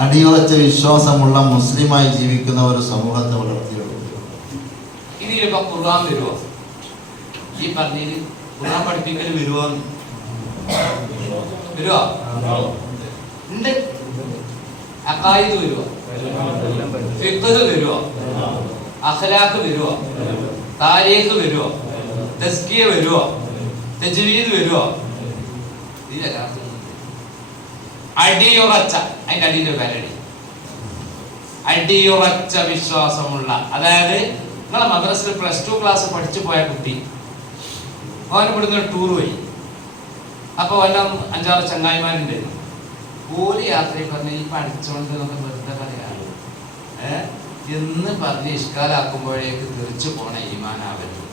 അടിയുറച്ച വിശ്വാസമുള്ള മുസ്ലിമായി ജീവിക്കുന്ന ഒരു സമൂഹത്തെ വളർത്തിയെടുക്കുക. ഇതിലിപ്പോ ഖുർആൻ വരുമോ? ഈ പറഞ്ഞതിൽ ഖുർആൻ പഠിപ്പിക്കൽ വരുമോ? ഉണ്ട്. അഖായിദ് വരുമോ? ഫിഖ്ഹ് വരുമോ? അഖ്ലാഖ് വരുമോ? താരീഖ് വരുമോ? തസ്കിയ വരുമോ? തജ്വീദ് വരുമോ? അടിയുറച്ച, അതിന്റെ അടിയുടെ പേരടി, അടിയുറച്ച വിശ്വാസമുള്ള. അതായത് നിങ്ങളെ മദ്രസയിൽ +2 ക്ലാസ് പഠിച്ചു പോയ കുട്ടി അവൻ ഇവിടുന്ന് ടൂർ പോയി. അപ്പൊ വല്ല 5-6 ചങ്ങായിമാരുണ്ടായിരുന്നു. ഓല് യാത്രയിൽ പറഞ്ഞ് ഈ പഠിച്ചോണ്ട് നമുക്ക് വെറുതെ പറയാറ് എന്ന് പറഞ്ഞ് ഇഷ്കാലാക്കുമ്പോഴേക്ക് തെറിച്ചു പോണ ഈമാനാവരുത്.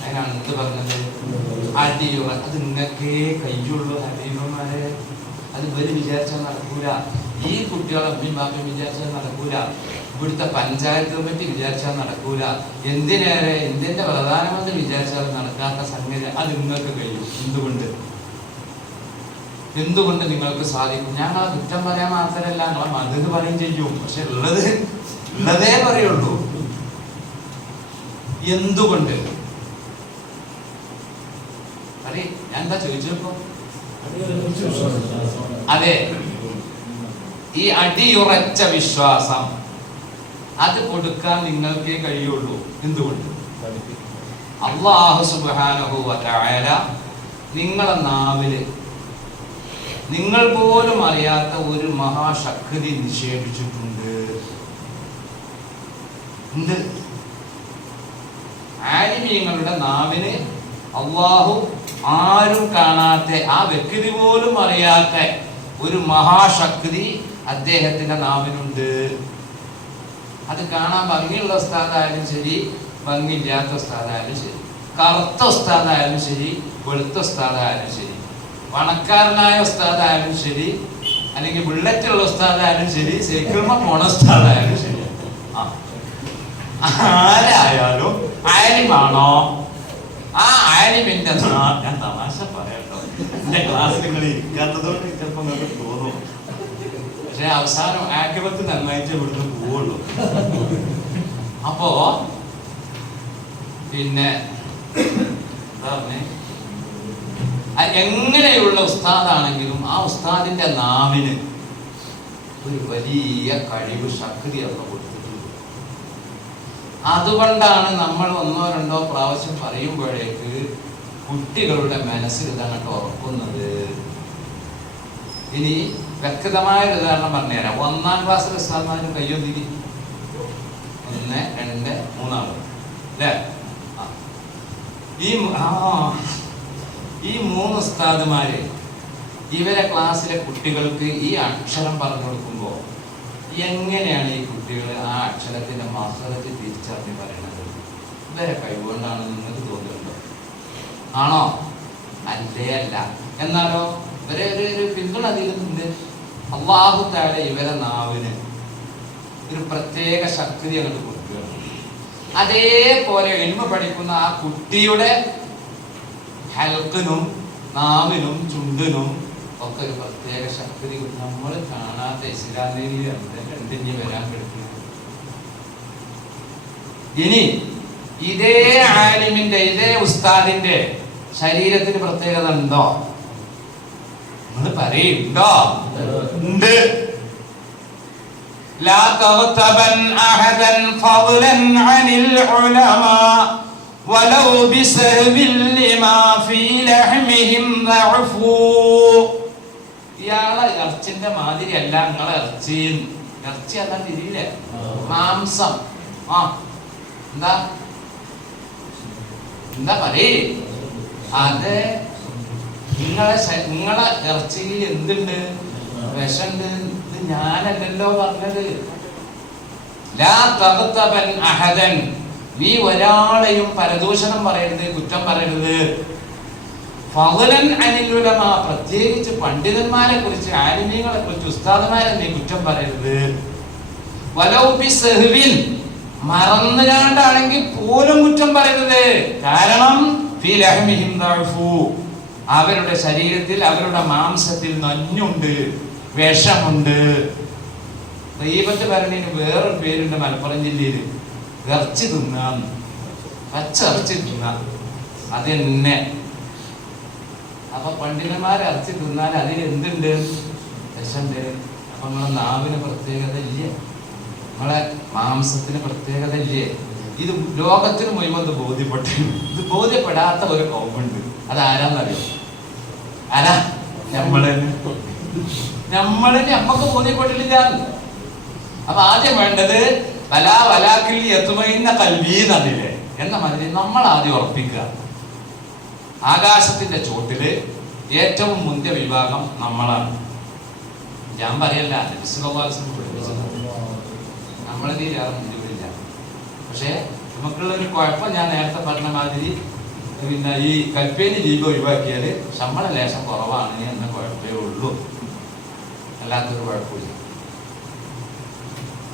അതിനാണ് എന്ത് പറഞ്ഞത്? അടിയുറ. അത് നിങ്ങൾക്കേ കയ്യുള്ളൂ ഹബീബന്മാരെ. അത് ഇവര് വിചാരിച്ചാൽ നടക്കൂല. ഈ കുട്ടികളെ അമ്മയും ബാപ്പയും വിചാരിച്ചാൽ നടക്കൂല. ഇവിടുത്തെ പഞ്ചായത്ത് കമ്മിറ്റി വിചാരിച്ചാൽ നടക്കൂല. എന്തിനേറെ ഇന്ത്യന്റെ പ്രധാനമന്ത്രി വിചാരിച്ചാൽ നടക്കാത്ത സംഗതി അത് നിങ്ങൾക്ക് കഴിയും. എന്തുകൊണ്ട് നിങ്ങൾക്ക് സാധിക്കും? ഞങ്ങളെ കുറ്റം പറയാൻ മാത്രമല്ല, ഞങ്ങളെ മതം പറയും ചെയ്യും. പക്ഷെ ഉള്ളതേ പറയുള്ളൂ. എന്തുകൊണ്ട്? ഞാൻ എന്താ ചോദിച്ചപ്പോ അതെ, ഈ അടിയുറച്ച വിശ്വാസം അത് കൊടുക്കാൻ നിങ്ങൾക്കേ കഴിയുള്ളൂ. എന്തുകൊണ്ട്? അല്ലാഹു സുബ്ഹാനഹു വ തആല നിങ്ങളെ നാവില് നിങ്ങൾ പോലും അറിയാത്ത ഒരു മഹാശക്തി നിക്ഷേപിച്ചിട്ടുണ്ട്. ആലിമീങ്ങളുടെ നാവിന് അല്ലാഹു ആരും കാണാത്ത, ആ വ്യക്തി പോലും അറിയാത്ത ഒരു മഹാശക്തി അദ്ദേഹത്തിന്റെ നാവിനുണ്ട്. അത് കാണാൻ ഭംഗിയുള്ള ഉസ്താദായാലും ശരി, ഭംഗിയില്ലാത്ത ഉസ്താദായാലും ശരി, കറുത്ത ഉസ്താദായാലും ശരി, വെളുത്ത ഉസ്താദായാലും ശരി, പണക്കാരനായ ഉസ്താദായാലും ശരി, അല്ലെങ്കിൽ ബുള്ളറ്റുള്ള ഉസ്താദായാലും ശരി, സൈക്കിൾമ പോണ ഉസ്താദായാലും ശരി, ആരായാലും ആലിമാണോ? ആ ആലിമിന്റെ ഞാൻ തമാശ പറയാട്ടോ, എന്റെ ക്ലാസ്സിൽ നിങ്ങൾ ഇരിക്കാത്തതുകൊണ്ട് ചിലപ്പോ നിങ്ങൾക്ക് തോന്നും. പക്ഷെ അവസാനം ആക്രമത്ത് നന്നായിട്ട് ഇവിടുന്ന് പോവുള്ളൂ. അപ്പോ പിന്നെ എങ്ങനെയുള്ള ഉസ്താദാണെങ്കിലും ആ ഉസ്താദിന്റെ നാവിന് ഒരു വലിയ കഴിവ്, ശക്തി അന്ന് കൊടുത്തിട്ടുണ്ട്. അതുകൊണ്ടാണ് നമ്മൾ 1-2 പ്രാവശ്യം പറയുമ്പോഴേക്ക് കുട്ടികളുടെ മനസ്സിൽ ഇതങ്ങോട്ട് ഉറക്കുന്നത്. ഇനി വ്യക്തമായ ഒരു ഉദാഹരണം പറഞ്ഞുതരാം. 1-ാം ക്ലാസ്സിലെ ഉസ്താദ്മാരും കയ്യൊന്നിരി 1, 2, 3 അല്ലേ? ഈ 3 ഉസ്താദുമാര് ഇവരെ ക്ലാസ്സിലെ കുട്ടികൾക്ക് ഈ അക്ഷരം പറഞ്ഞു കൊടുക്കുമ്പോൾ എങ്ങനെയാണ് ഈ കുട്ടികൾ ആ അക്ഷരത്തിന്റെ മഹ്റജ് തിരിച്ചറിഞ്ഞ് പറയുന്നത്? ഇവരെ കഴിവുകൊണ്ടാണ് നിങ്ങൾക്ക് തോന്നുന്നുണ്ടോ? ആണോ? അല്ലേ അല്ല. എന്നാലോ ഇവരെ ഒരു പിന്തുണ അതിലുണ്ട്. അല്ലാഹു തആല ഇവരെ നാവിന് ഒരു പ്രത്യേക ശക്തി അങ്ങോട്ട് കൊടുക്കുകയാണ്. അതേപോലെ ഇൽമ പഠിക്കുന്ന ആ കുട്ടിയുടെ ഹൽക്കിനും നാവിനും ചുണ്ടിനും ഒക്കെ ഒരു പ്രത്യേക ശക്തി നമ്മൾ കാണാത്ത ഇസ്ലാമിൽ എന്തിന് വരാൻ കിടക്കുന്നത്. ഇനി ഇതേ ആലിമിന്റെ, ഇതേ ഉസ്താദിന്റെ ശരീരത്തിന് പ്രത്യേകത ഉണ്ടോ? നിങ്ങൾ പറയുണ്ടോ? ഉണ്ട്. لا تغتبن أحدا فضلا عن العلماء ولو بسبب لما في لحمهم ضعف. ഇയാളെ ഇറച്ചിന്റെ മാതിരി അല്ല നിങ്ങളെ ഇറച്ചി. ഇറച്ചി അല്ല തിരിയില്ലേ? മാംസം. എന്താ പറയേ? അത് നിങ്ങളെ ഇറച്ചിയിൽ എന്തുണ്ട്? വിഷണ്ട്. ഇത് ഞാനല്ലല്ലോ പറഞ്ഞത്. ലാ തഗ്തബൻ അഹദൻ, നീ ഒരാളെയും പരദൂഷണം പറയരുത്, കുറ്റം പറയരുത്. ഫളൻ അനിൽ ഉലമാ, പ്രത്യേകിച്ച് പണ്ഡിതന്മാരെ കുറിച്ച്, ആലിമീങ്ങളെ കുറിച്ച്, ഉസ്താദുമാരെ നീ കുറ്റം പറയരുത്. വലൗ ബിസഹ്വിൻ, മറന്നുകാണ്ടാണെങ്കിൽ പോലും കുറ്റം പറയരുത്. കാരണം ഫീ ലഹ്മിഹിം ദഅഫു, അവരുടെ ശരീരത്തിൽ, അവരുടെ മാംസത്തിൽ നഞ്ഞുണ്ട്. വിഷമുണ്ട്. ദൈവത്തെ പറഞ്ഞതിന് വേറൊരു പേരുണ്ട് മലപ്പുറം ജില്ലയിൽ, ഇറച്ചി തിന്നാന്ന്. പച്ച ഇറച്ചി തിന്നാ അത് തന്നെ. അപ്പൊ പണ്ഡിതന്മാരെ ഇറച്ചി തിന്നാൽ അതിന് എന്തുണ്ട്? വിഷമുണ്ട്. അപ്പൊ നമ്മളെ നാവിന് പ്രത്യേകത ഇല്ലേ? നമ്മളെ മാംസത്തിന് പ്രത്യേകത ഇല്ലേ? ഇത് ലോകത്തിന് മുഴുവൻ ഇത് ബോധ്യപ്പെട്ടു. ഇത് ബോധ്യപ്പെടാത്ത ഒരു കൗമുണ്ട്. അത് ആരാന്നറിയോ? ആരാ? നമ്മക്ക് ബോധ്യപ്പെട്ടിട്ടില്ല. അപ്പൊ ആദ്യം വേണ്ടത് വലാക്കിൽ എത്തുമൈന്ന കൽവീന്നതില്ലേ എന്ന മാതിരി നമ്മൾ ആദ്യം ഉറപ്പിക്കുക. ആകാശത്തിന്റെ ചോട്ടില് ഏറ്റവും മുന്തിയ വിഭാഗം നമ്മളാണ്. ഞാൻ പറയല്ല, നമ്മളിതിൽ ഇല്ല. പക്ഷെ നമുക്കുള്ളൊരു കുഴപ്പം ഞാൻ നേരത്തെ പറഞ്ഞ മാതിരി പിന്നെ ഈ കൽപ്പേനി ലീഗ് ഒഴിവാക്കിയാല് ശമ്പള ലേശം കുറവാണ് എന്ന കുഴപ്പമേ ഉള്ളൂ, അല്ലാത്തൊരു കുഴപ്പമില്ല.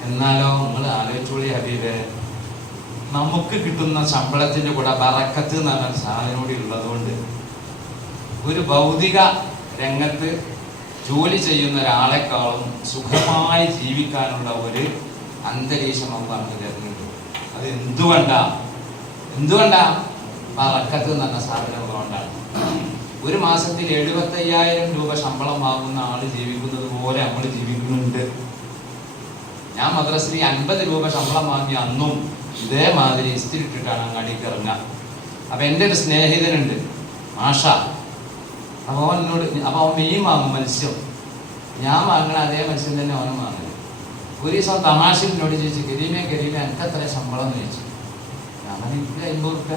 എന്നാലോ നിങ്ങൾ ആലോചിച്ചോളി ഹബീബേ, നമുക്ക് കിട്ടുന്ന ശമ്പളത്തിന്റെ കൂടെ ബറക്കത്ത് എന്ന് പറഞ്ഞ സാധനം കൂടി ഉള്ളതുകൊണ്ട് ഒരു ഭൗതിക രംഗത്ത് ജോലി ചെയ്യുന്ന ഒരാളെക്കാളും സുഖമായി ജീവിക്കാനുള്ള ഒരു അന്തരീക്ഷം നമുക്ക് തരുന്നുണ്ട്. അത് എന്തുകൊണ്ടാ ബറക്കത്ത് എന്ന് പറഞ്ഞ സാധനം ഉള്ളതുകൊണ്ടാണ്. ഒരു മാസത്തിൽ 75,000 രൂപ ശമ്പളം വാങ്ങുന്ന ആള് ജീവിക്കുന്നത് പോലെ നമ്മൾ ജീവിക്കുന്നുണ്ട്. ഞാൻ മദ്രസയിൽ 50 രൂപ ശമ്പളം വാങ്ങി അന്നും ഇതേമാതിരി ഇസ്തിരിട്ടിട്ടാണ് അങ്ങാടിക്ക് ഇറങ്ങുക. അപ്പൊ എൻ്റെ ഒരു സ്നേഹിതനുണ്ട് ആഷ. അപ്പോൾ അവൻ മീൻ വാങ്ങും, മത്സ്യം. ഞാൻ വാങ്ങണ അതേ മത്സ്യം തന്നെ അവനും വാങ്ങുന്നത്. ഒരു ദിവസം തമാശയോട് ചോദിച്ചു, കരീമേ എനിക്ക് എത്ര ശമ്പളം എന്ന് ചോദിച്ചു. ഞാൻ എനിക്ക് 50 രൂപ.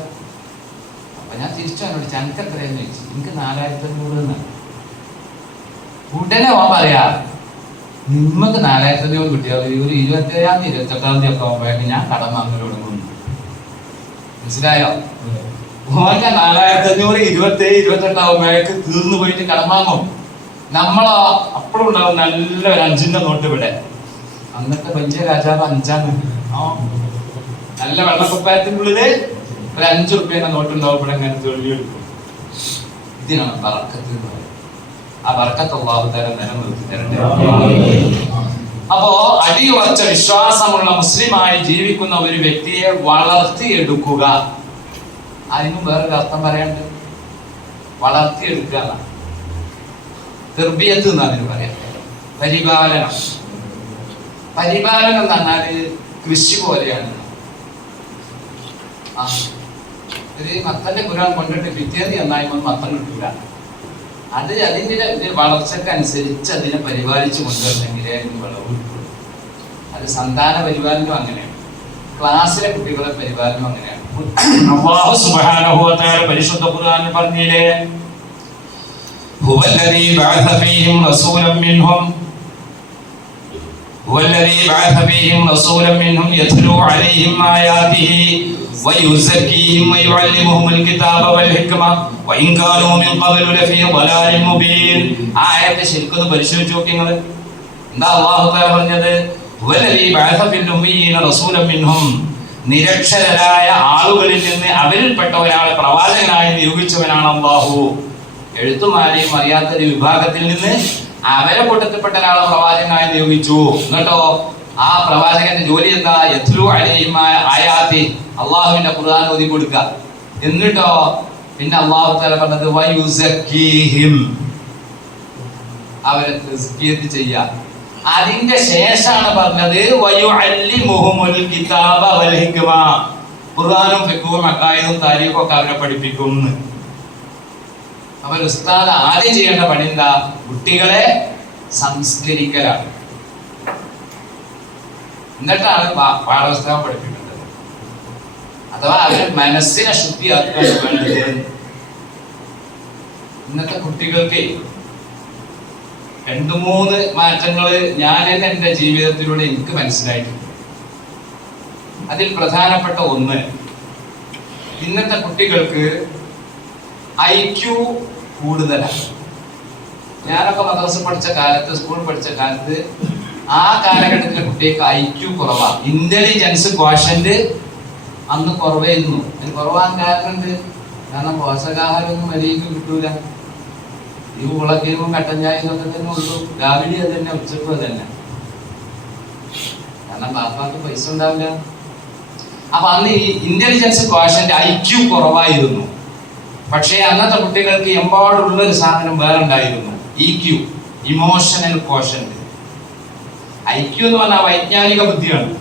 അപ്പൊ ഞാൻ തിരിച്ചു അവനോട് എനിക്ക് എത്രയെന്ന് ചോദിച്ചു. എനിക്ക് 4,500 എന്നാണ്. ഉടനെ അവൻ പറയാ, നിങ്ങൾക്ക് 4,500 കിട്ടിയാൽ ഒരു 27-ാം തീയതി 28-ാം തീയതി ഒക്കെ ആകുമ്പോഴേക്കും ഞാൻ കടം വാങ്ങൽ തുടങ്ങുന്നു. മനസ്സിലായോ? ഓന്റെ 4,500 27, 28 ആകുമ്പോഴേക്ക് തീർന്നു പോയിട്ട് കടം വാങ്ങും. നമ്മളോ അപ്പോഴും ഉണ്ടാവും നല്ല ഒരു 5-ന്റെ നോട്ട് ഇവിടെ. അന്നത്തെ പഞ്ച രാജാവ് 5-ആണ്. നല്ല വെള്ളക്കുപ്പായത്തിന്റെ ഉള്ളില് ഒരു 5 റുപ്യേന്റെ നോട്ട് ഉണ്ടാവും ഇവിടെ. ഇങ്ങനെ തൊഴിലെടുക്കും. ഇതിനാണ് ബറക്കത്ത് എന്ന് പറയുന്നത്. ആ ബർക്കത്ത് അല്ലാഹു തആല നിലനിർത്തി തരട്ടെ. അപ്പോ അടിയുറച്ച വിശ്വാസമുള്ള മുസ്ലിമായി ജീവിക്കുന്ന ഒരു വ്യക്തിയെ വളർത്തിയെടുക്കുക. അതിനും വേറൊരു അർത്ഥം പറയാണ്ട്, വളർത്തിയെടുക്കുക. തർബിയത്ത് എന്ന് അതിന് പറയാം. പരിപാലനം എന്ന് പറഞ്ഞാല് കൃഷി പോലെയാണ്. ഒരു മത്തന്റെ പുരാൻ കൊണ്ടിട്ട് പിറ്റേന്ന് നന്നായി മത്തം കിട്ടൂല. അത് അതിൻ്റെ വളർച്ചക്കനുസരിച്ച് അതിനെ പരിപാലിച്ചു കൊണ്ടുവരണമെങ്കിലേ അതിന് വിളവ് കിട്ടുള്ളൂ. അത് സന്താന പരിപാലനം അങ്ങനെയാണ്, ക്ലാസ്സിലെ കുട്ടികളെ പരിപാലനം അങ്ങനെയാണ്. അല്ലാഹു സുബ്ഹാനഹു വ തആല പരിശുദ്ധ ഖുർആനിൽ പറഞ്ഞില്ലേ, ഹുവല്ലദീ ബഅസ ഫീഹിം റസൂലൻ മിൻഹും യത്ലൂ അലൈഹിം ആയാതിഹി വയുസക്കീഹിം വയുഅല്ലിമുഹുൽ കിതാബ വൽ ഹിക്മ വഇൻ കാനൂ മിൻ ഖബ്ലു ലഫീ ളലാലിൻ മുബീൻ. ആയത്തെ ശരിക്കും പരിശോധിച്ച് നോക്കി നിങ്ങൾ. എന്താ അല്ലാഹു തആല പറഞ്ഞത്? ഹുവല്ലദീ ബഅസ ഫിൽ ഉമ്മീന റസൂലൻ മിൻഹും, നിരക്ഷരരായ ആളുകളിൽ നിന്ന് അവരിൽപ്പെട്ട ഒരാളെ പ്രവാചകനായി നിയോഗിച്ചവനാണ് അല്ലാഹു. എഴുത്തുമാരെയും അറിയാത്ത ഒരു വിഭാഗത്തിൽ നിന്ന് അവരെ കൂട്ടത്തിൽപ്പെട്ട ഒരാളെ പ്രവാചകനായി നിയോഗിച്ചു. എന്നിട്ടോ ആ പ്രവാചകന്റെ ജോലി എന്താ? യത്ലു അലൈഹിം ആയാതി, അള്ളാഹുവിന്റെ ഖുർആൻ ഓതി കൊടുക്കുക. എന്നിട്ടോ പിന്നെ അല്ലാഹു തആല പറഞ്ഞത് വയുസക്കീഹിം, അവരെ തസ്കിയത്ത് ചെയ്യുക. അതിന്റെ ശേഷമാണ് പറഞ്ഞത് വയുഅല്ലിമുഹുൽ കിതാബ വൽ ഹിക്മ, ഖുർആനും ഫിഖ്ഹും അഖായിദും താരീഖും ഒക്കെ അവരെ പഠിപ്പിക്കും. അവർ ഉസ്താദ് ആദ്യം ചെയ്യേണ്ട പണി എന്താ? കുട്ടികളെ സംസ്കരിക്കലാണ്. എന്നിട്ടാണ് പാഠപുസ്തകം പഠിപ്പിക്കേണ്ടത്. അഥവാ അവരെ മനസ്സിനെ ശുദ്ധിയാക്കാൻ വേണ്ടത്. ഇന്നത്തെ കുട്ടികൾക്ക് 2-3 മാറ്റങ്ങൾ ഞാൻ തന്നെ എൻ്റെ ജീവിതത്തിലൂടെ എനിക്ക് മനസ്സിലായിട്ടുണ്ട്. അതിൽ പ്രധാനപ്പെട്ട ഒന്ന്, ഇന്നത്തെ കുട്ടികൾക്ക് IQ കൂടുതലാണ്. ഞാനൊക്കെ മദ്രസ പഠിച്ച കാലത്ത്, സ്കൂൾ പഠിച്ച കാലത്ത് ആ കാലഘട്ടത്തിലെ കുട്ടികൾക്ക് IQ കുറവാണ്. ഇന്റലിജൻസ് ക്വോഷ്യന്റ് അന്ന് കുറവായിരുന്നു. അതിന് കുറവാൻ കാരണമുണ്ട്. കാരണം പോഷകാഹാരമൊന്നും മര്യാദയ്ക്ക് കിട്ടൂല. ഈ ഉളക്കീമും കട്ടൻ ചായ ഇതൊക്കെ തന്നെ ഉള്ളൂ. രാവിലെ അത് തന്നെ, ഉച്ചക്കും അത് തന്നെ. കാരണം ബാപ്പാക്ക് പൈസ ഉണ്ടാവില്ല. അപ്പൊ അന്ന് ഈ ഇന്റലിജൻസ് ക്വാഷ്യന്റ് IQ കുറവായിരുന്നു. പക്ഷേ അന്നത്തെ കുട്ടികൾക്ക് എമ്പാടുള്ളൊരു സാധനം വേറെ ഉണ്ടായിരുന്നു, EQ, ഇമോഷണൽ ക്വാഷ്യന്റ്. IQ എന്ന് പറഞ്ഞാൽ വൈജ്ഞാനിക ബുദ്ധിയാണ്,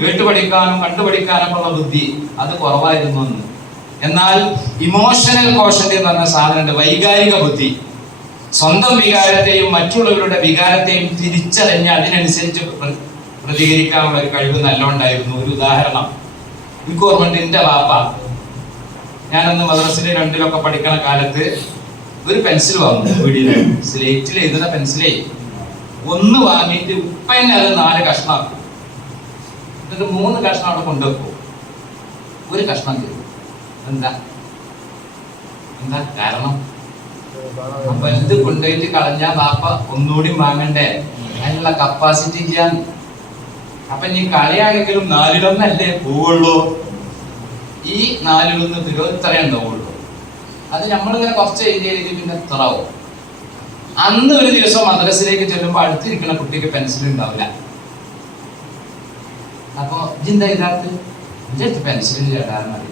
കേട്ടുപഠിക്കാനും കണ്ടുപഠിക്കാനൊക്കെ ഉള്ള ബുദ്ധി, അത് കുറവായിരുന്നു അന്ന്. എന്നാൽ ഇമോഷണൽ ക്വാഷ്യന്റ് എന്ന് പറഞ്ഞ സാധനമുണ്ട്, വൈകാരിക ബുദ്ധി. സ്വന്തം വികാരത്തെയും മറ്റുള്ളവരുടെ വികാരത്തെയും തിരിച്ചറിഞ്ഞ് അതിനനുസരിച്ച് പ്രതികരിക്കാനുള്ള ഒരു കഴിവ് നല്ലോണ്ടായിരുന്നു. ഒരു ഉദാഹരണം എനിക്ക് ഓർമ്മയുണ്ട്. എൻ്റെ വാപ്പ, ഞാനന്ന് മദ്രസയിൽ 2-ലൊക്കെ പഠിക്കണ കാലത്ത് ഒരു പെൻസിൽ വാങ്ങും, വീടിന് സ്ലേറ്റിൽ എഴുതുന്ന പെൻസിലേ, ഒന്ന് വാങ്ങിയിട്ട് ഉപ്പന്നെ അത് 4 കഷ്ണമാക്കും. എന്നിട്ട് 3 കഷ്ണം അവിടെ കൊണ്ടുവെക്കും, ഒരു കഷ്ണം തരും. എന്താ കാരണം? അപ്പൊ ഇത് കൊണ്ടുപോയിട്ട് കളഞ്ഞാ ബാപ്പ ഒന്നുകൂടി വാങ്ങണ്ടേ, അതിനുള്ള കപ്പാസിറ്റി ഇല്ല. അപ്പൊ നീ കളിയാണെങ്കിലും 4-1 പോവുള്ളൂ. ഈ 4-1 തിരുവത്രേ ഉണ്ടാവുള്ളൂ. അത് നമ്മളിങ്ങനെ കുറച്ച് എഴുതി പിന്നെ എത്രയാവും. അന്ന് ഒരു ദിവസം മദ്രസയിലേക്ക് ചെല്ലുമ്പോൾ അടുത്തിരിക്കുന്ന കുട്ടിക്ക് പെൻസിൽ ഉണ്ടാവില്ല. അപ്പൊ ഇതെന്താ ഇതാത്ത്, ഇതെടുത്ത് പെൻസിൽ ചേട്ടാൻ മതി.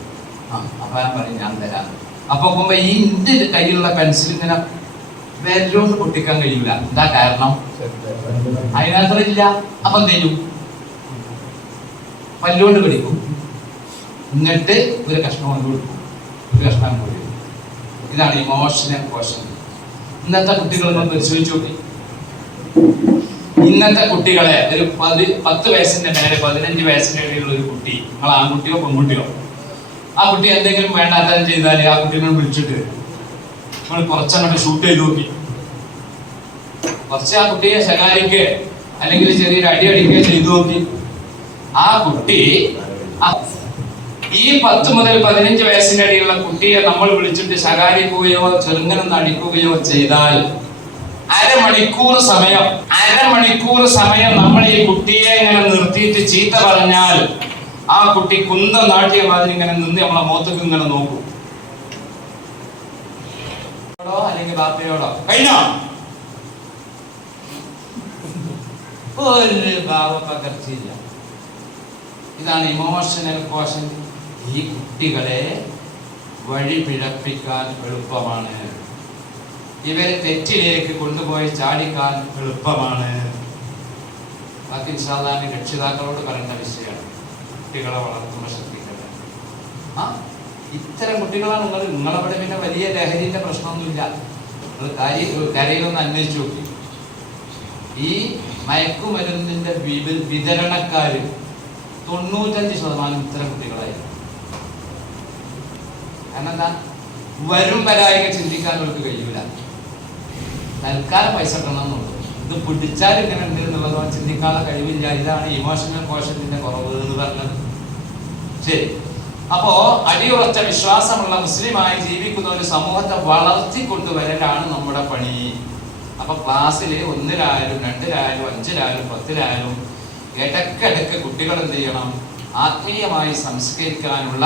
അപ്പൊ ഞാൻ പറയും ഞാൻ തരാം. അപ്പൊ നോക്കുമ്പോ ഈ എന്റെ കയ്യിലുള്ള പെൻസിൽ ഇങ്ങനെ വിരലുകൊണ്ട് പൊട്ടിക്കാൻ കഴിയൂല. എന്താ കാരണം? അതിനകത്ത് ഇല്ല. അപ്പൊ എന്ത് ചെയ്യും? പല്ലുകൊണ്ട് പിടിക്കും, എന്നിട്ട് ഒരു കഷ്ണം കൊണ്ട് കൊടുക്കും, ഒരു കഷ്ണം കൂടി. ഇതാണ് ഇമോഷണൽ ക്വസ്റ്റ്യൻ. ഇന്നത്തെ കുട്ടികളൊന്നും പരിശോധിച്ച് നോക്കി. ഇന്നത്തെ കുട്ടികളെ ഒരു 10 വയസ്സിന്റെ മേലെ 15 വയസ്സിന്റെ ഇടയിലുള്ള ഒരു കുട്ടി, നിങ്ങൾ ആൺകുട്ടിയോ പെൺകുട്ടിയോ, ആ കുട്ടി എന്തെങ്കിലും വേണ്ടാത്തരം ചെയ്താൽ ആ കുട്ടീനെ വിളിച്ചിട്ട് നമ്മൾ കുറച്ചങ്ങോട്ട് ഷൂട്ട് ചെയ്ത് നോക്കി. കുറച്ച് ആ കുട്ടിയെ ശകാരിക്ക് അല്ലെങ്കിൽ ചെറിയൊരു അടി അടിക്കുകയോ ചെയ്തു നോക്കി. ആ കുട്ടി ഈ 10 മുതൽ 15 വയസ്സിന്റെ ഇടയിലുള്ള കുട്ടിയെ നമ്മൾ വിളിച്ചിട്ട് ശകാരിക്കുകയോ ചെറുങ്ങനെ നടിക്കുകയോ ചെയ്താൽ അരമണിക്കൂർ സമയം നമ്മൾ ഈ കുട്ടിയെ ഇങ്ങനെ നിർത്തിയിട്ട് ചീത്ത പറഞ്ഞാൽ ആ കുട്ടി കുന്തം നാട്ടിയ മാതിരി ഇങ്ങനെ നിന്ന് നമ്മളെ മുഖത്തേക്ക് ഇങ്ങനെ നോക്കും. അല്ലെങ്കിൽ ബാപ്പയോടോ കഴിഞ്ഞോ, ഒരു ഭാവപകർച്ചയില്ല. ഇതാണ് ഇമോഷണൽ ക്വസ്റ്റ്യൻ. ഈ കുട്ടികളെ വഴി പിഴപ്പിക്കാൻ എളുപ്പമാണ്, ഇവരെ തെറ്റിലേക്ക് കൊണ്ടുപോയി ചാടിക്കാൻ എളുപ്പമാണ്. ബാക്കി ഇൻഷാല്ലാഹ് രക്ഷിതാക്കളോട് പറയേണ്ട വിഷയമാണ്. കുട്ടികളെ വളർത്തുമ്പോൾ ശ്രദ്ധിക്കട്ടെ. ഇത്തരം കുട്ടികളാണ് നിങ്ങളവിടെ പിന്നെ വലിയ ലഹരിന്റെ പ്രശ്നമൊന്നുമില്ല. നിങ്ങൾ കരയിലൊന്ന് അന്വേഷിച്ചു നോക്കി. ഈ മയക്കുമരുന്നിന്റെ വിതരണക്കാര് 95% ഇത്തരം കുട്ടികളായിരുന്നു. കാരണം എന്താ? വരും വരായിക ചിന്തിക്കാൻ അവർക്ക് കഴിയൂല. തൽക്കാലം പൈസ കിട്ടണമെന്നുള്ളൂ. ഇത് പിടിച്ചാൽ ഇങ്ങനെ ഉണ്ട് എന്നുള്ളത് ചിന്തിക്കാനുള്ള കഴിവില്ല. ഇതാണ് ഇമോഷണൽ ക്വസ്റ്റ്യന്റെ കുറവ് എന്ന് പറഞ്ഞത്. ശരി. അപ്പോ അടിയുറച്ച വിശ്വാസമുള്ള മുസ്ലിമായി ജീവിക്കുന്ന ഒരു സമൂഹത്തെ വളർത്തിക്കൊണ്ടുവരലാണ് നമ്മുടെ പണി. അപ്പൊ ക്ലാസ്സിൽ 1-ലായാലും 2-ലായാലും 5-ലായാലും 10-ലായാലും ഇടയ്ക്കിടയ്ക്ക് കുട്ടികൾ എന്ത് ചെയ്യണം? ആത്മീയമായി സംസ്കരിക്കാനുള്ള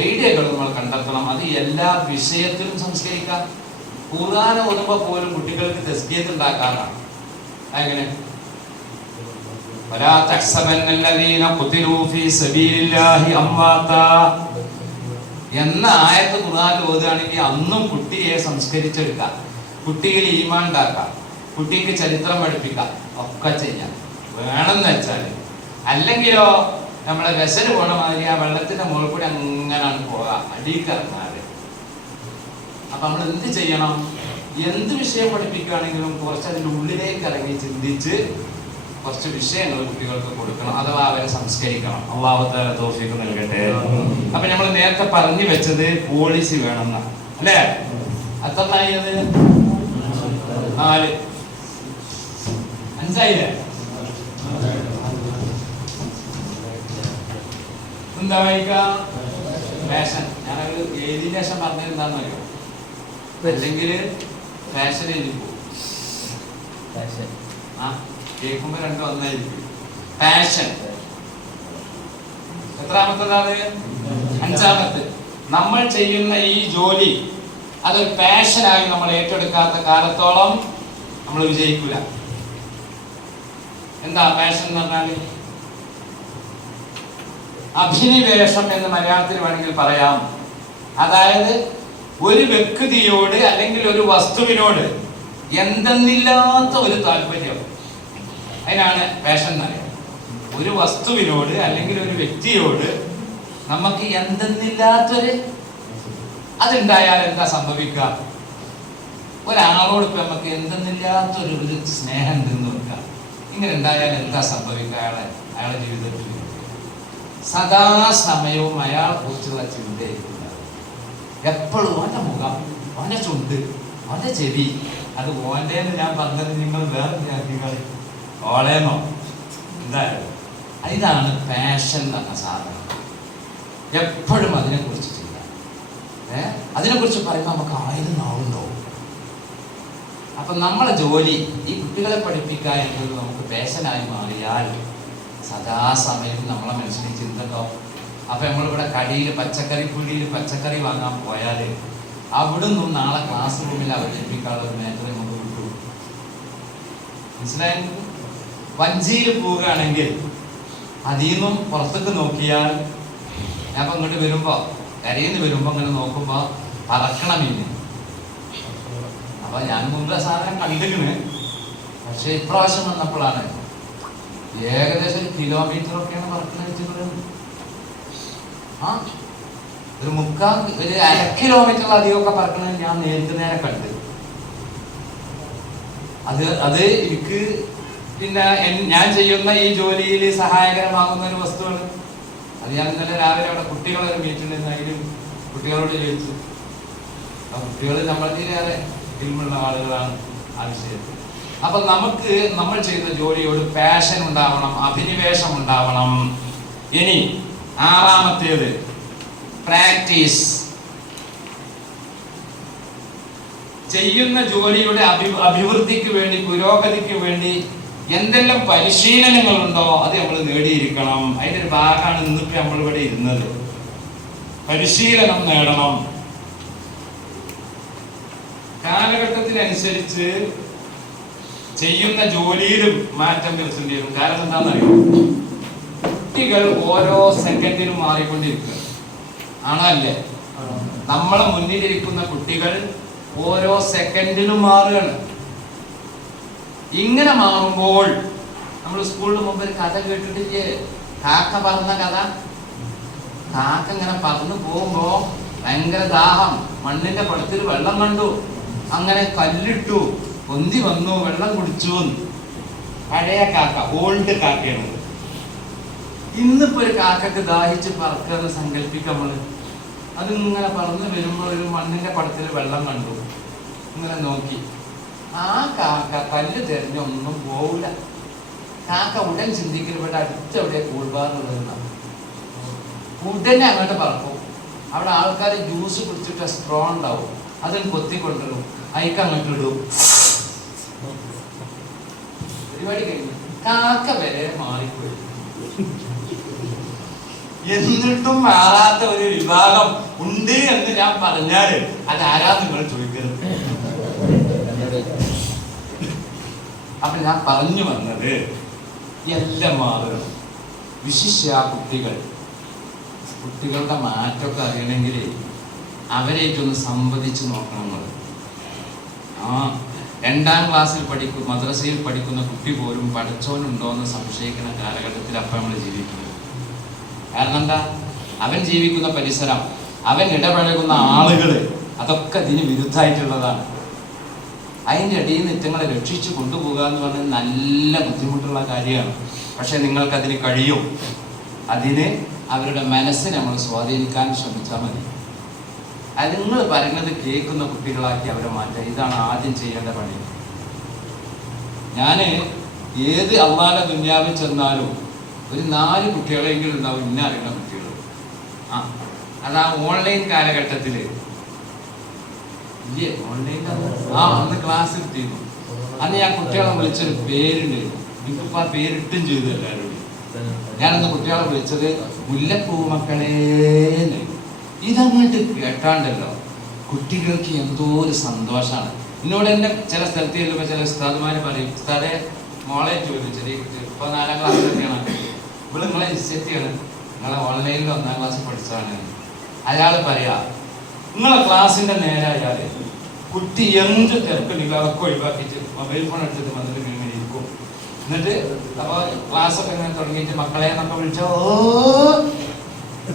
ഐഡിയകൾ നമ്മൾ കണ്ടെത്തണം. അത് എല്ലാ വിഷയത്തിലും സംസ്കരിക്കാം. ഖുർആൻ ഓതുമ്പോൾ പോലും കുട്ടികൾക്ക് തസ്ബീഹ് ഉണ്ടാക്കാനാണ്. എങ്ങനെ? വലാ തഹ്സബന്നല്ലദീന ഖുതിലൂ ഫീ സബീലില്ലാഹി അംവാതാ എന്ന ആയത്ത് ഖുർആൻ ഓതുകയാണെങ്കിൽ അന്നും കുട്ടിയെ സംസ്കരിച്ചെടുക്കാം, കുട്ടിയിൽ ഈമാൻ ഉണ്ടാക്കാം, കുട്ടിക്ക് ചരിത്രം പഠിപ്പിക്കാം, ഒക്കെ ചെയ്യാം വേണമെന്ന് വെച്ചാൽ. അല്ലെങ്കിലോ നമ്മളെ വെസല് പോണ മാതിരി ആ വെള്ളത്തിന്റെ മുകളിൽ കൂടി അങ്ങനെയാണ് പോകാം, അടിയിറങ്ങാതെ. അപ്പൊ നമ്മൾ എന്ത് ചെയ്യണം? എന്ത് വിഷയം പഠിപ്പിക്കുകയാണെങ്കിലും കുറച്ച് അതിൻ്റെ ഉള്ളിലേക്ക് ഇറങ്ങി ചിന്തിച്ച് കുറച്ച് വിഷയങ്ങൾ കുട്ടികൾക്ക് കൊടുക്കണം, അഥവാ അവരെ സംസ്കരിക്കണം. അല്ലാഹു തആല തൗഫീഖ് നൽകട്ടെ. അപ്പൊ നമ്മൾ നേരത്തെ പറഞ്ഞു വെച്ചത് പോളിസി വേണമെന്ന അല്ലേ? എത്രയായത്? 4 5ആയില്ലേ? എന്താ വായിക്ക? ഫാഷൻ. ഞാനത് എഴുതിയ ശേഷം പറഞ്ഞത് എന്താണെന്ന് അറിയോ? അല്ലെങ്കിൽ ഫാഷൻ എഴുതി പോകും. കേൾക്കുമ്പോ രണ്ടും ഒന്നായിരിക്കും. ഫാഷൻ എത്രാമത്തതാണ്? 5ാമത്തെ. നമ്മൾ ചെയ്യുന്ന ഈ ജോലി അതൊരു പാഷനായി നമ്മൾ ഏറ്റെടുക്കാത്ത കാലത്തോളം നമ്മൾ വിജയിക്കൂല. എന്താ പാഷൻ എന്ന് പറഞ്ഞാൽ? അഭിനിവേശം എന്ന് മലയാളത്തിൽ വേണമെങ്കിൽ പറയാം. അതായത് ഒരു വ്യക്തിയോട് അല്ലെങ്കിൽ ഒരു വസ്തുവിനോട് എന്തെന്നില്ലാത്ത ഒരു താല്പര്യം, അതിനാണ് പാഷൻ എന്ന് പറയുന്നത്. ഒരു വസ്തുവിനോട് അല്ലെങ്കിൽ ഒരു വ്യക്തിയോട് നമുക്ക് എന്തെന്നില്ലാത്തൊരു, അതുണ്ടായാൽ എന്താ സംഭവിക്കുക? ഒരാളോട് ഇപ്പൊ നമുക്ക് എന്തെന്നില്ലാത്തൊരു സ്നേഹം ഉണ്ടെന്ന് വെക്കാം. ഇങ്ങനെ ഉണ്ടായാൽ എന്താ സംഭവിക്കുക? അയാളുടെ ജീവിതത്തിൽ സദാസമയവും അയാളെ കുറിച്ചുള്ള ചിന്തയായിരിക്കും. എപ്പോഴും ഓന്റെ മുഖം, ഓന്റെ ചുണ്ട്, ഓന്റെ ചെവി, അത് ഓന്റെന്ന് ഞാൻ പറഞ്ഞത് നിങ്ങൾ വേറെ വിചാരിക്കുക ഓളേന്നോ എന്തായാലും. ഇതാണ് പാഷൻ എന്ന് പറഞ്ഞ സാധനം. എപ്പോഴും അതിനെക്കുറിച്ച് ചെയ്യാം. അതിനെക്കുറിച്ച് പറയുമ്പോൾ നമുക്ക് 1000 നാളുണ്ടാവും. അപ്പൊ നമ്മളെ ജോലി ഈ കുട്ടികളെ പഠിപ്പിക്കുക എന്നത് നമുക്ക് പാഷനായി മാറിയാൽ സദാസമയം നമ്മളെ മനസ്സിൽ ചിന്ത ഉണ്ടാവും. അപ്പൊ നമ്മളിവിടെ കടിയിൽ പച്ചക്കറി പീടിയിൽ പച്ചക്കറി വാങ്ങാൻ പോയാൽ അവിടെ നിന്നും നാളെ ക്ലാസ് റൂമിൽ അവതരിപ്പിക്കാനുള്ള ഒരു മേഖല നമുക്ക് കിട്ടും. മനസ്സിലായത്? വഞ്ചിയിൽ പോവുകയാണെങ്കിൽ അതിൽ നിന്നും പുറത്തേക്ക് നോക്കിയാൽ, ഞാൻ ഇപ്പൊ ഇങ്ങോട്ട് വരുമ്പോ കരയിൽ നിന്ന് വരുമ്പോ ഇങ്ങനെ നോക്കുമ്പോ പറക്കണ മീൻ. അപ്പൊ ഞാൻ മുമ്പ് സാധനം കണ്ടിരിക്കണ്. പക്ഷെ ഇപ്രാവശ്യം വന്നപ്പോഴാണ് ഏകദേശം 1 കിലോമീറ്റർ ഒക്കെയാണ് പറക്കുന്നത്. ഒരു 1/2 കിലോമീറ്റർ അധികമൊക്കെ പറക്കണത് ഞാൻ നേരെ കണ്ട്. അത് എനിക്ക് പിന്നെ ഞാൻ ചെയ്യുന്ന ഈ ജോലിയിൽ സഹായകരമാകുന്ന ഒരു വസ്തുവാണ്. അത് ഞാൻ ഇന്നലെ രാവിലെ അവിടെ കുട്ടികളൊരു മീറ്റിംഗ് അതിലും കുട്ടികളോട് ചോദിച്ചു. ആ കുട്ടികൾ നമ്മളതിലേറെ ഫിലിമുള്ള ആളുകളാണ് ആ വിഷയത്തിൽ. അപ്പൊ നമുക്ക് നമ്മൾ ചെയ്യുന്ന ജോലിയോട് പാഷൻ ഉണ്ടാവണം, അഭിനിവേശം ഉണ്ടാവണം. ഇനി 6ാമത്തേത് പ്രാക്ടീസ്. ചെയ്യുന്ന ജോലിയുടെ അഭിവൃദ്ധിക്ക് വേണ്ടി, പുരോഗതിക്ക് വേണ്ടി എന്തെല്ലാം പരിശീലനങ്ങളുണ്ടോ അത് നമ്മൾ നേടിയിരിക്കണം. അതിന്റെ ഒരു ഭാഗമാണ് ഇന്നിപ്പോ നമ്മളിവിടെ ഇരുന്നത്. പരിശീലനം നേടണം. കാലഘട്ടത്തിനനുസരിച്ച് ചെയ്യുന്ന ജോലിയിലും മാറ്റം വരുത്തേണ്ടി വരും. കാരണം എന്താണെന്നറിയോ? കുട്ടികൾ ഓരോ സെക്കൻഡിനും മാറിക്കൊണ്ടിരിക്കുക ആണോ അല്ലേ? നമ്മളെ മുന്നിലിരിക്കുന്ന കുട്ടികൾ ഓരോ സെക്കൻഡിനും മാറുകയാണ്. ഇങ്ങനെ മാറുമ്പോൾ നമ്മൾ സ്കൂളിന് മുമ്പ് ഒരു കഥ കേട്ടിട്ടില്ലേ? കാക്ക പറഞ്ഞ കഥ. കാക്ക ഇങ്ങനെ പറന്നു പോകുമ്പോ ഭയങ്കര ദാഹം, മണ്ണിന്റെ പടത്തിൽ വെള്ളം കണ്ടു, അങ്ങനെ കല്ലിട്ടു, പൊന്തി വന്നു, വെള്ളം കുടിച്ചു. പഴയ കാക്ക, ഓൾഡ് കാക്കയാണ്. ഇന്നിപ്പോ ഒരു കാക്കക്ക് ദാഹിച്ച് പറക്കുക സങ്കല്പിക്കുക നമ്മള്. അതിങ്ങനെ പറന്ന് വരുമ്പോൾ ഒരു മണ്ണിന്റെ പടത്തിൽ വെള്ളം കണ്ടു, ഇങ്ങനെ നോക്കി. ആ കാക്ക കല്ല് തെരഞ്ഞൊന്നും പോവില്ല. കാക്ക ഉടൻ ചിന്തിക്കൽ ഇവിടെ അടുത്തെവിടെ കൂൾബാറുള്ളതെന്നാണ്. ഉടനെ അങ്ങോട്ട് പറക്കും. അവിടെ ആൾക്കാർ ജ്യൂസ് കുടിച്ചിട്ട് സ്ട്രോ ഉണ്ടാവും, അതിന് കൊത്തിക്കൊണ്ടിരും, അയക്ക് അങ്ങോട്ട് ഇടും. പരിപാടി കഴിഞ്ഞു. കാക്ക വരെ മാറിപ്പോയി. എന്നിട്ടും മാറാത്ത ഒരു വിഭാഗം ഉണ്ട് എന്ന് ഞാൻ പറഞ്ഞാല് അത് ആരാ നിങ്ങൾ ചോദിക്കരുത്. അപ്പൊ ഞാൻ പറഞ്ഞു വന്നത് എല്ലാം മാറണം. വിശിഷ്യ കുട്ടികളുടെ മാറ്റമൊക്കെ അറിയണമെങ്കിൽ അവരേറ്റൊന്ന് സംവദിച്ച് നോക്കണം നമ്മൾ. 2ാം ക്ലാസ്സിൽ മദ്രസയിൽ പഠിക്കുന്ന കുട്ടി പോലും പഠിച്ചവനുണ്ടോ എന്ന് സംശയിക്കുന്ന കാലഘട്ടത്തിൽ അപ്പം നമ്മൾ ജീവിക്കുന്നത്. കാരണം എന്താ? അവൻ ജീവിക്കുന്ന പരിസരം, അവൻ ഇടപഴകുന്ന ആളുകൾ, അതൊക്കെ ഇതിന് വിരുദ്ധമായിട്ടുള്ളതാണ്. അതിൻ്റെ ഇടയിൽ നിന്ന് ഇറ്റങ്ങളെ രക്ഷിച്ചു കൊണ്ടുപോകുക എന്ന് പറഞ്ഞാൽ നല്ല ബുദ്ധിമുട്ടുള്ള കാര്യമാണ്. പക്ഷെ നിങ്ങൾക്കതിന് കഴിയും. അതിന് അവരുടെ മനസ്സിനെ നമ്മൾ സ്വാധീനിക്കാൻ ശ്രമിച്ചാൽ മതി. അത് നിങ്ങൾ പറയുന്നത് കേൾക്കുന്ന കുട്ടികളാക്കി അവരെ മാറ്റുക. ഇതാണ് ആദ്യം ചെയ്യേണ്ട പണി. ഞാൻ ഏത് അള്ളാഹുവിന്റെ ദുനിയാവിൽ ചെന്നാലും ഒരു 4 കുട്ടികളെങ്കിലും ഉണ്ടാവും ഇന്ന അറിയുന്ന കുട്ടികൾ. അതാ ഓൺലൈൻ കാലഘട്ടത്തിൽ അന്ന് ക്ലാസ് എടുത്തിരുന്നു. അന്ന് ഞാൻ കുട്ടികളെ വിളിച്ചൊരു പേരുണ്ടായിരുന്നു. എനിക്കിപ്പോൾ ആ പേരിട്ടും ചെയ്തു എല്ലാവരോടും. ഞാനന്ന് കുട്ടികളെ വിളിച്ചത് മുല്ലപ്പൂ മക്കളേ. ഇതങ്ങോട്ട് കേട്ടാണ്ടല്ലോ കുട്ടികൾക്ക് എന്തോ ഒരു സന്തോഷമാണ്. എന്നോട് തന്നെ ചില സ്ഥലത്ത് ചെല്ലുമ്പോൾ ചില ഉസ്താദുമാർ പറയും, ഉസ്താദെ മോളെ ചോദിച്ചത് ഇപ്പോൾ 4ാം ക്ലാസ്സിലൊക്കെയാണ്, ഇവിടെ നിങ്ങളെ ഇൻസ്റ്റെത്തിയാണ്, നിങ്ങളെ ഓൺലൈനിൽ 1ാം ക്ലാസ് പഠിച്ചതാണ്. അയാൾ പറയാ, നിങ്ങളെ ക്ലാസ്സിൻ്റെ നേരായാൽ കുട്ടി എന്ത് തിരക്കുണ്ടെങ്കിൽ അതൊക്കെ ഒഴിവാക്കിയിട്ട് മൊബൈൽ ഫോൺ എടുത്തിട്ട് വന്നിട്ട് ഇങ്ങനെ ഇരിക്കും. എന്നിട്ട് അപ്പോൾ ക്ലാസ്സൊക്കെ ഇങ്ങനെ തുടങ്ങിയിട്ട് മക്കളെ എന്നൊക്കെ വിളിച്ചോ,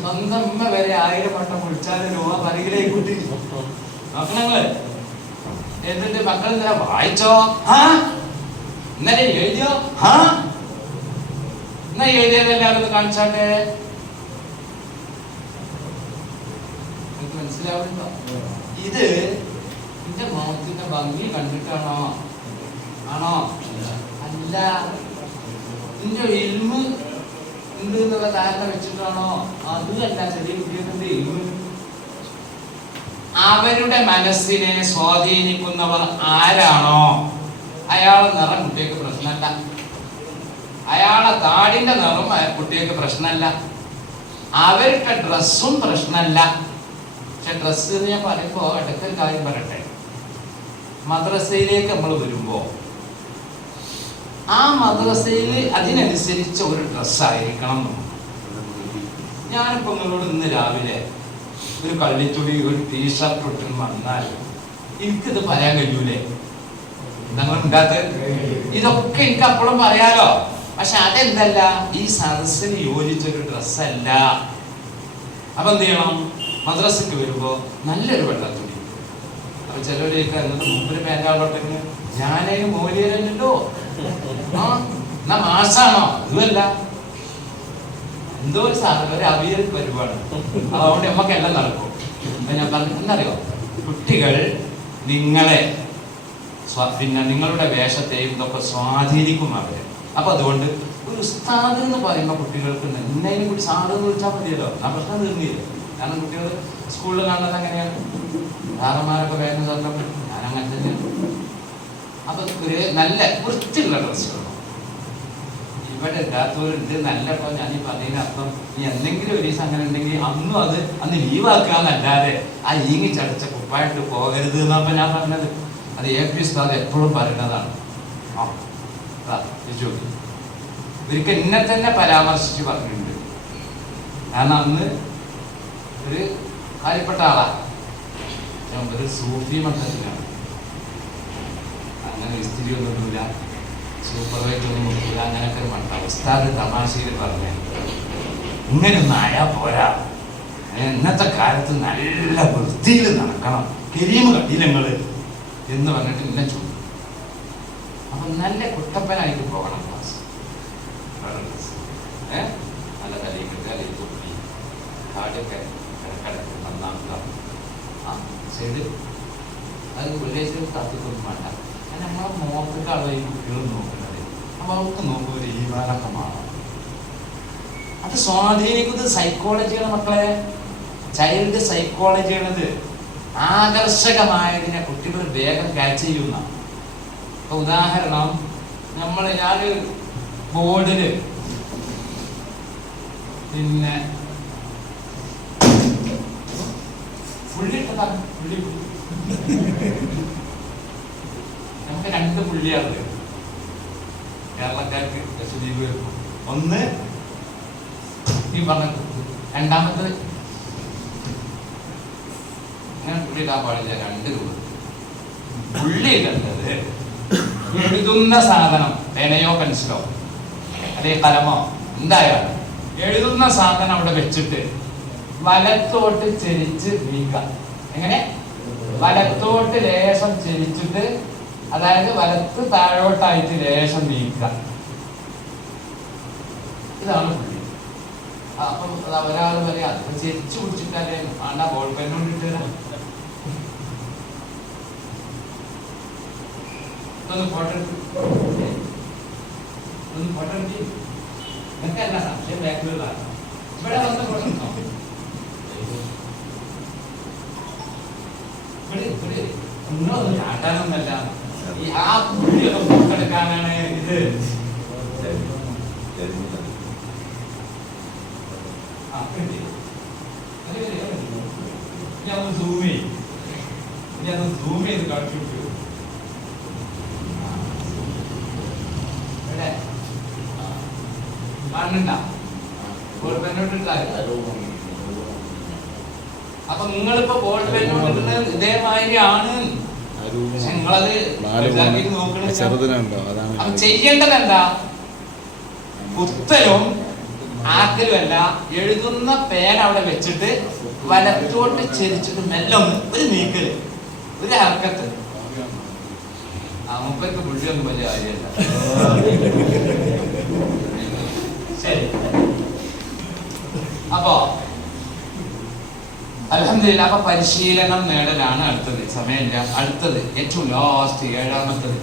സ്വന്തം അമ്മ വരെ 1000 വട്ടം വിളിച്ചാലും പറയില്ലേ കുട്ടി. നോക്കണങ്ങള് എന്നിട്ട് മക്കൾ ഇന്നലെ വായിച്ചോ, ഇന്നലെ എഴുതിയോ, എന്നാ എഴുതിയതെല്ലാവരും കാണിച്ചാട്ടെ. മനസ്സിലാവുന്നുണ്ടോ? ഇത് എന്റെ മുഖത്തിന്റെ ഭംഗി കണ്ടിട്ടാണോ? ആണോ? അല്ല, നിന്റെ ഇൽമ് ഉണ്ട് എന്നുള്ള ധാരണ വെച്ചിട്ടാണോ? അതുമല്ല. ചെറിയ കുട്ടികളുടെ ഇൽമ് അവരുടെ മനസ്സിനെ സ്വാധീനിക്കുന്നവർ ആരാണോ അയാളെ നിറം കുട്ടികൾക്ക് പ്രശ്നമല്ല, അയാളെ താടിന്റെ നിറം കുട്ടികൾക്ക് പ്രശ്നമല്ല, അവരുടെ ഡ്രസ്സും പ്രശ്നമല്ല. പക്ഷെ ഡ്രസ്സ് എന്ന് ഞാൻ പറയുമ്പോ ഇടയ്ക്കൊരു കാര്യം പറയട്ടെ. മദ്രസയിലേക്ക് നമ്മൾ വരുമ്പോ ആ മദ്രസയിൽ അതിനനുസരിച്ച ഒരു ഡ്രസ്സായിരിക്കണം. ഞാനിപ്പോ നിങ്ങളോട് ഇന്ന് രാവിലെ ഒരു കള്ളിച്ചുടി ഒരു ടീഷർട്ട് ഇട്ട് വന്നാൽ എനിക്കിത് പറയാൻ കഴിയൂലേ? നമ്മളുണ്ടാത്ത ഇതൊക്കെ എനിക്ക് അപ്പോഴും പറയാലോ. പക്ഷെ അതെന്തല്ല, ഈ സദസ്സിന് യോജിച്ചൊരു ഡ്രസ്സല്ല. അപ്പൊ എന്ത് ചെയ്യണം? മദ്രസക്ക് വരുമ്പോ നല്ലൊരു വെള്ളത്തുണി. അപ്പൊ ചിലവരേക്ക് മുമ്പിൽ പേരാളോട്ടെങ്കിൽ ഞാനതിന് മൂല്യല്ലോ, എന്നാ മാസാണോ? ഇതുമല്ല, എന്തോ ഒരു സാധനം, ഒരു അവിയൽ പരിപാടി. അതുകൊണ്ട് നമുക്കെല്ലാം നടക്കും. ഞാൻ പറഞ്ഞു എന്നറിയോ, കുട്ടികൾ നിങ്ങളെ പിന്നെ നിങ്ങളുടെ വേഷത്തെയും ഇതൊക്കെ സ്വാധീനിക്കും അവര്. അപ്പൊ അതുകൊണ്ട് ഒരു ഉസ്താദ് എന്ന് പറയുമ്പോൾ കുട്ടികൾക്ക് എന്നതിനെ കൂടി സാധനം എന്ന് വിളിച്ചാൽ മതിയല്ലോ, ആ പ്രശ്നം തീർന്നില്ല. കാരണം കുട്ടികൾ സ്കൂളിൽ കാണുന്നത് അങ്ങനെയാണ്, സാറന്മാരൊക്കെ വേഗം സാധനം, ഞാൻ അങ്ങനെ തന്നെയാണ്. അപ്പൊ ഒരു നല്ല വൃത്തിയുള്ള ഡ്രസ്സ് വേണം. ഇവിടെ ഇല്ലാത്തവരുണ്ട് നല്ല. ഇപ്പൊ ഞാനിപ്പോ അതിനർത്ഥം ഇനി എന്തെങ്കിലും ഒരു ദിവസം അങ്ങനെ ഉണ്ടെങ്കിൽ അന്ന് ലീവാക്കാന്നല്ലാതെ ആ ഈങ്ങി ചടച്ച കുപ്പായിട്ട് പോകരുത് എന്നപ്പോ ഞാൻ പറഞ്ഞത്. അത് AP ഉസ്താദ് എപ്പോഴും പറയുന്നതാണ്. ഇവർക്ക് എന്നെ തന്നെ പരാമർശിച്ച് പറഞ്ഞിട്ടുണ്ട്. കാരണം അന്ന് ഒരു കാര്യപ്പെട്ട ആളാ, ഒരു സൂഫി മട്ടത്തിലാണ്. അങ്ങനെ ഇസ്തിരി ഒന്നുമില്ല, സൂപ്പർവൈറ്റ് ഒന്നും നോക്കില്ല, അങ്ങനെയൊക്കെ ഒരു മട്ട. ഉസ്താദ് തമാശയിൽ പറഞ്ഞ ഇങ്ങനെയൊന്നും ആയാ പോരാ, ഇന്നത്തെ കാലത്ത് നല്ല വൃത്തിയിൽ നടക്കണം, കരീമ് കട്ടിയില്ലങ്ങള് എന്ന് പറഞ്ഞിട്ട് ഇന്നെ ചോദിക്കും. അപ്പൊ നല്ല കുട്ടപ്പനായിട്ട് പോകണം ക്ലാസ്. നല്ല തലയിക്കിട്ട് അല്ലെങ്കിൽ കുട്ടി കാടൊക്കെ കിടക്കിടക്ക് നന്നാക്കുക. ചെയ്ത് അത് വെള്ളിയാഴ്ച തത്വത്തൊന്നും വേണ്ട. നമ്മളെ നോക്കിട്ടാണ് ഈ കുട്ടികൾ നോക്കുന്നത്. അപ്പൊ അവർക്ക് നോക്കുക ഒരു ഈവാനൊക്കെ മാറണം. അത് സ്വാധീനിക്കുന്നത് സൈക്കോളജിയാണ് മക്കളെ, ചൈൽഡ് സൈക്കോളജിയാണിത്. ആകർഷകമായതിനെ കുട്ടികൾ വേഗം ക്യാച്ച് ചെയ്യുന്ന. ഇപ്പൊ ഉദാഹരണം, ഞാനൊരു ബോർഡില് പിന്നെ നമുക്ക് 2 പുള്ളിയാണ് കേരളക്കാർക്ക് ലക്ഷദ്വീപ് വരുമ്പോൾ. ഒന്ന് ഈ പറഞ്ഞത്, രണ്ടാമത്തത് അങ്ങനെ പുള്ളിയിടാൻ പാടില്ല. 2 രൂപ പുള്ളി കണ്ടത് എഴുതുന്ന സാധനം, പേനയോ പെൻസിലോ അതേ കലമോ എന്തായാലും എഴുതുന്ന സാധനം അവിടെ വെച്ചിട്ട് വലത്തോട്ട് ചെരിച്ച് നീക്കാം. എങ്ങനെ? വലത്തോട്ട് ലേശം ചെരിച്ചിട്ട്, അതായത് വലത്ത് താഴോട്ടായിട്ട് ലേശം നീക്കാം. ഇതാണ് പുള്ളി. അപ്പം ഒരാൾ പറയാ അത് ചെരിച്ചു പിടിച്ചിട്ടല്ലേ ആണ്ട ബോൾ പെന്നോണ്ടിട്ട് ഫോട്ടോ എടുത്ത് എനിക്കല്ല സംശയം ബാക്കിലുള്ളതാണ്. ഇവിടെ വന്ന ഫോട്ടോ എടുത്തോ? ഒന്നും ചാട്ടാനൊന്നല്ല, ഈ ആ പുള്ളിയൊക്കെ ഫോട്ടെടുക്കാനാണ് ഇത്. സൂം ചെയ്യും. ഞാനൊന്ന് സൂം ചെയ്ത് കാണിച്ചു വിട്ടു. കാണുന്നുണ്ടാ? ബോൾ പെന്നോട്ടിട്ടാണ്. അപ്പൊ നിങ്ങളിപ്പോ ബോൾ പെന്നോട്ടിട്ടുള്ളത് ഇതേമാതിരി ആണ്. പക്ഷെ നിങ്ങളത് നോക്കണ. അപ്പൊ ചെയ്യേണ്ടത് എന്താ? കുത്തലും ആക്കലും അല്ല, എഴുതുന്ന പേന അവിടെ വെച്ചിട്ട് വലത്തോട്ട് ചെരിച്ചിട്ട് മെല്ലൊന്ന് ഒരു നീക്കല്, ഒരു ഹർക്കത്ത്. ആ മുപ്പർക്ക് പുള്ളിയൊന്നും വലിയ കാര്യമല്ല. ശരി. അപ്പോ അൽഹംദുലില്ലാ, അപ്പൊ പരിശീലനം നേടലാണ് അടുത്തത്. സമയമില്ല. അടുത്തത് ഏറ്റവും ലാസ്റ്റ് 7-മത്തത്